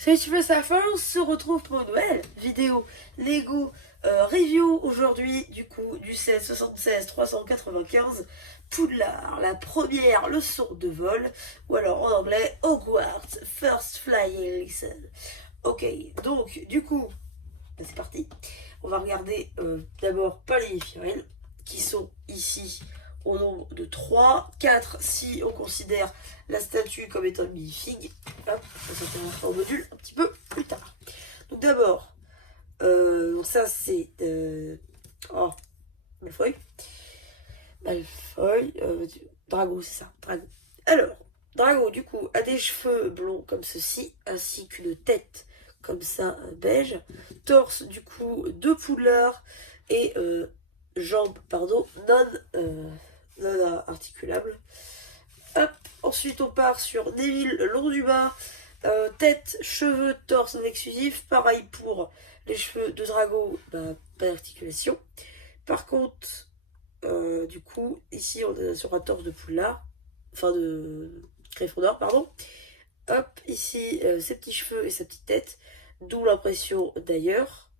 Salut, tu fais sa fin, on se retrouve pour une nouvelle vidéo Lego review aujourd'hui du coup du 1676 395 Poudlard, la première leçon de vol, ou alors en anglais Hogwarts First Flying Lesson. Ok, donc du coup, ben, c'est parti. On va regarder d'abord pas les figurines qui sont ici au nombre de 3, 4 si on considère la statue comme étant une minifig. Hop, ça s'intéressera au module un petit peu plus tard. Donc d'abord, donc ça c'est oh, Malfoy. Malfoy, Drago, c'est ça, Drago. Alors, Drago du coup a des cheveux blonds comme ceci, ainsi qu'une tête comme ça beige, torse du coup de Poudlard et jambes pardon non articulables. Hop, ensuite on part sur Neville le long du bas, tête, cheveux, torse non exclusif, pareil pour les cheveux de Drago, bah, pas d'articulation. Par contre, du coup, ici on est sur un torse de Poudlard, enfin de Gryffondor, pardon. Hop, ici ses petits cheveux et sa petite tête, d'où l'impression d'ailleurs.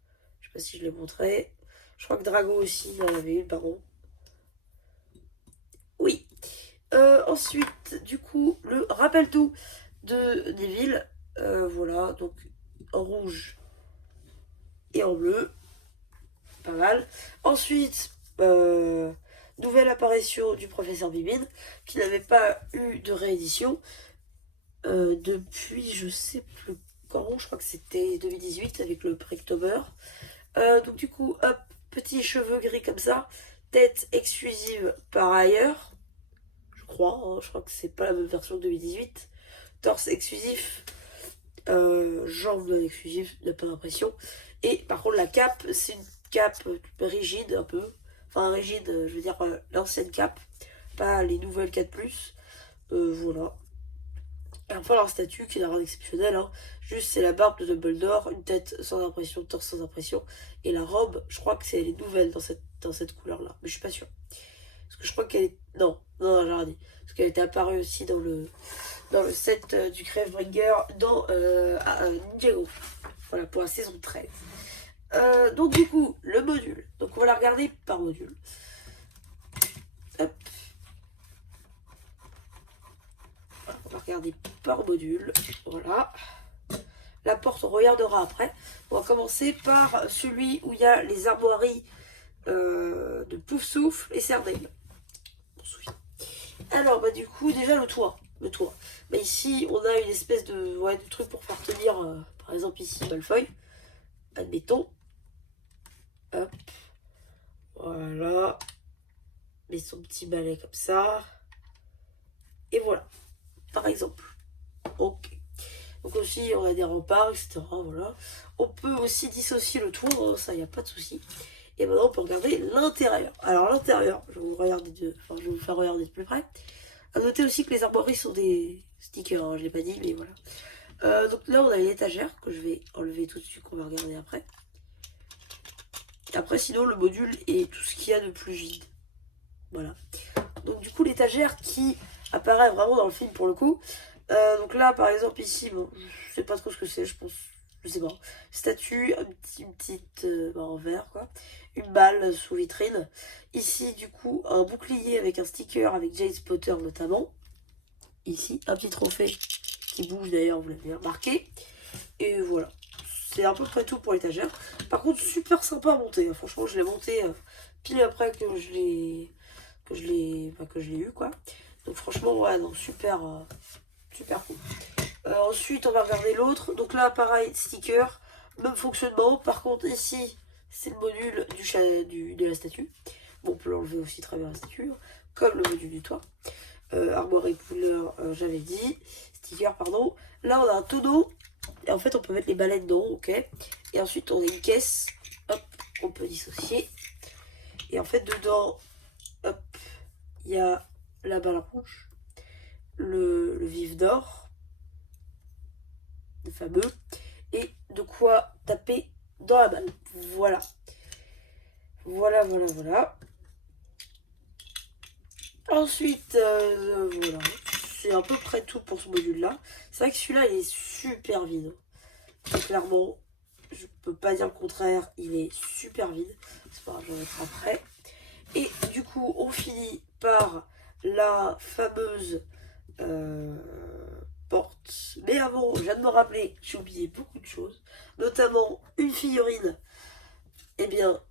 Je sais pas si je l'ai montré. Je crois que Drago aussi en avait une, pardon. Oui. Ensuite, du coup, le rappel tout de Neville. Voilà, donc en rouge et en bleu. Pas mal. Ensuite, nouvelle apparition du professeur Bibine, qui n'avait pas eu de réédition depuis je sais plus quand, je crois que c'était 2018 avec le Prictober. Donc du coup, hop, petits cheveux gris comme ça, tête exclusive par ailleurs, je crois, hein, je crois que c'est pas la même version de 2018. Torse exclusif, jambes non exclusives, n'a pas d'impression. Et par contre la cape, c'est une cape rigide un peu, enfin rigide, je veux dire l'ancienne cape, pas les nouvelles 4+. Voilà. Et enfin leur statue qui n'a rien d'exceptionnel, hein. Juste c'est la barbe de Dumbledore, une tête sans impression, torse sans impression. Et la robe, je crois que c'est les nouvelles dans cette couleur-là. Mais je suis pas sûre. Parce que je crois qu'elle est. Non, non, j'ai rien dit. Parce qu'elle était apparue aussi dans le set du Gravebringer dans Ninjago. Voilà, pour la saison 13. Donc du coup, le module. Donc on va la regarder par module. Hop. On va regarder par module. Voilà. La porte, on regardera après. On va commencer par celui où il y a les armoiries de Poufsouffle et Cerdail. On se souvient. Alors, bah, du coup, déjà le toit. Le toit. Bah, ici, on a une espèce de truc pour faire tenir, par exemple, ici, Malfoy. Admettons. Hop. Voilà. Met son petit balai comme ça. Et voilà. Par exemple. Ok. Donc aussi, on a des remparts, etc. Voilà. On peut aussi dissocier le toit, hein, ça, il n'y a pas de souci. Et maintenant, on peut regarder l'intérieur. Alors, l'intérieur, je vais vous faire regarder de plus près. À noter aussi que les armoiries sont des stickers, hein, je ne l'ai pas dit, mais voilà. Donc là, on a une étagère que je vais enlever tout de suite, qu'on va regarder après. Et après, sinon, le module est tout ce qu'il y a de plus vide. Voilà. Donc du coup, l'étagère qui apparaît vraiment dans le film pour le coup. Donc là, par exemple, ici, bon, je sais pas trop ce que c'est, je pense, je sais pas. Statue, une petite en verre, quoi. Une balle sous vitrine. Ici, du coup, un bouclier avec un sticker avec James Potter notamment. Ici, un petit trophée qui bouge d'ailleurs, vous l'avez remarqué. Et voilà. C'est à peu près tout pour l'étagère. Par contre, super sympa à monter. Franchement, je l'ai monté pile après que je l'ai eu, quoi. Donc franchement, ouais, donc super, super cool. Ensuite, on va regarder l'autre. Donc là, pareil, sticker, même fonctionnement. Par contre, ici, c'est le module de la statue. Bon, on peut l'enlever aussi à travers la statue, comme le module du toit. Armoire et couleur, j'avais dit. Sticker, pardon. Là, on a un tonneau. Et en fait, on peut mettre les balais dedans, ok. Et ensuite, on a une caisse. Hop, on peut dissocier. Et en fait, dedans, hop, il y a la balle rouge, le vif d'or, le fameux, et de quoi taper dans la balle. Voilà. Voilà, voilà, voilà. Ensuite, voilà. C'est à peu près tout pour ce module-là. C'est vrai que celui-là, il est super vide. clairement, je peux pas dire le contraire, il est super vide. C'est pas grave, je vais mettre après. Et du coup, on finit par la fameuse porte. Mais avant, je viens de me rappeler, j'ai oublié beaucoup de choses, notamment une figurine. Eh bien,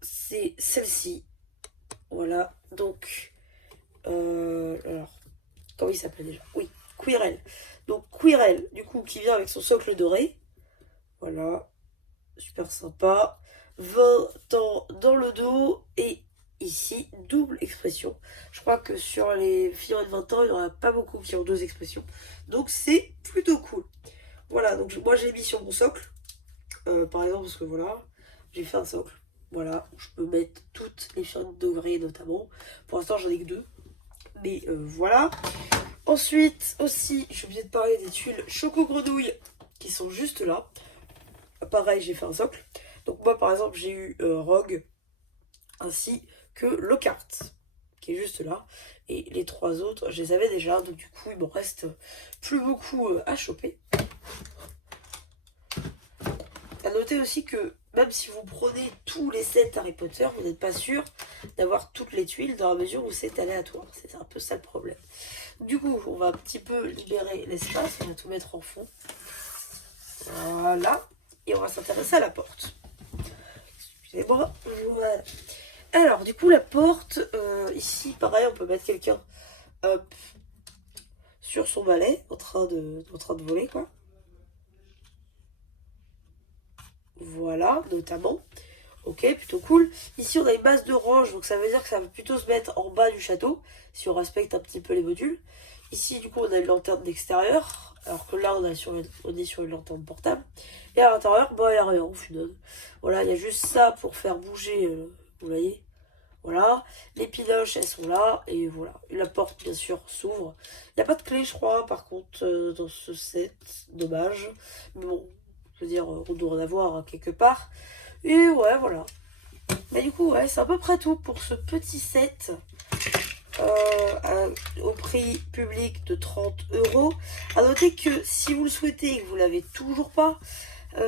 c'est celle-ci. Voilà, donc, alors, comment il s'appelle déjà? Oui, Quirrell. Donc Quirrell, du coup, qui vient avec son socle doré. Voilà, super sympa. 20 ans dans le dos et ici, double expression. Je crois que sur les figurines de 20 ans, il n'y en a pas beaucoup qui ont deux expressions. Donc c'est plutôt cool. Voilà, donc moi j'ai mis sur mon socle. Par exemple, parce que voilà, j'ai fait un socle. Voilà, où je peux mettre toutes les figurines dorées notamment. Pour l'instant, j'en ai que deux. Mais voilà. Ensuite, aussi, j'ai oublié de parler des tuiles Choco Grenouille qui sont juste là. Pareil, j'ai fait un socle. Donc moi, par exemple, j'ai eu Rogue ainsi que Lockhart qui est juste là. Et les trois autres, je les avais déjà. Donc du coup, il m'en reste plus beaucoup à choper. À noter aussi que même si vous prenez tous les sets Harry Potter, vous n'êtes pas sûr d'avoir toutes les tuiles dans la mesure où c'est aléatoire. C'est un peu ça le problème. Du coup, on va un petit peu libérer l'espace. On va tout mettre en fond. Voilà. Et on va s'intéresser à la porte. Excusez-moi. Voilà. Alors, du coup, la porte, ici, pareil, on peut mettre quelqu'un sur son balai, en train de voler, quoi. Voilà, notamment. Ok, plutôt cool. Ici, on a une base de roche, donc ça veut dire que ça va plutôt se mettre en bas du château, si on respecte un petit peu les modules. Ici, du coup, on a une lanterne d'extérieur, alors que là, on est sur une lanterne portable. Et à l'intérieur, bah, il n'y a rien, au final. Voilà, il y a juste ça pour faire bouger, vous voyez. Voilà, les piloches, elles sont là, et voilà. La porte, bien sûr, s'ouvre. Il n'y a pas de clé, je crois, par contre, dans ce set. Dommage. Mais bon, je veux dire, on doit en avoir hein, quelque part. Et ouais, voilà. Mais du coup, ouais, c'est à peu près tout pour ce petit set au prix public de 30 €. A noter que si vous le souhaitez et que vous l'avez toujours pas,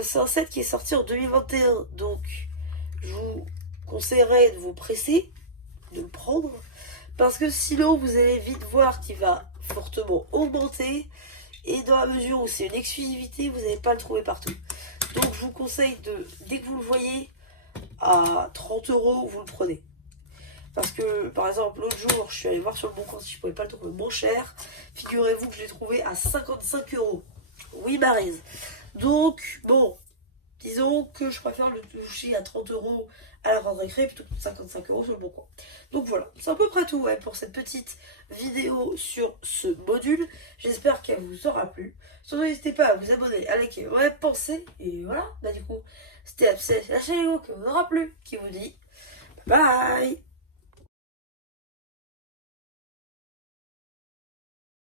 c'est un set qui est sorti en 2021. Donc, je vous conseillerais de vous presser, de le prendre. Parce que sinon, vous allez vite voir qu'il va fortement augmenter. Et dans la mesure où c'est une exclusivité, vous n'allez pas le trouver partout. Donc, je vous conseille de, dès que vous le voyez, à 30 €, vous le prenez. Parce que, par exemple, l'autre jour, je suis allée voir sur le bon coin si je pouvais pas le trouver moins cher. Figurez-vous que je l'ai trouvé à 55 €. Oui, Maryse. Donc, bon, disons que je préfère le toucher à 30 € à la grande récré plutôt que 55 € sur le bon coin. Donc voilà, c'est à peu près tout ouais, pour cette petite vidéo sur ce module. J'espère qu'elle vous aura plu. Surtout n'hésitez pas à vous abonner, à liker, ouais, penser. Et voilà, bah du coup, c'était la chaîne que vous aura plu qui vous dit bye bye.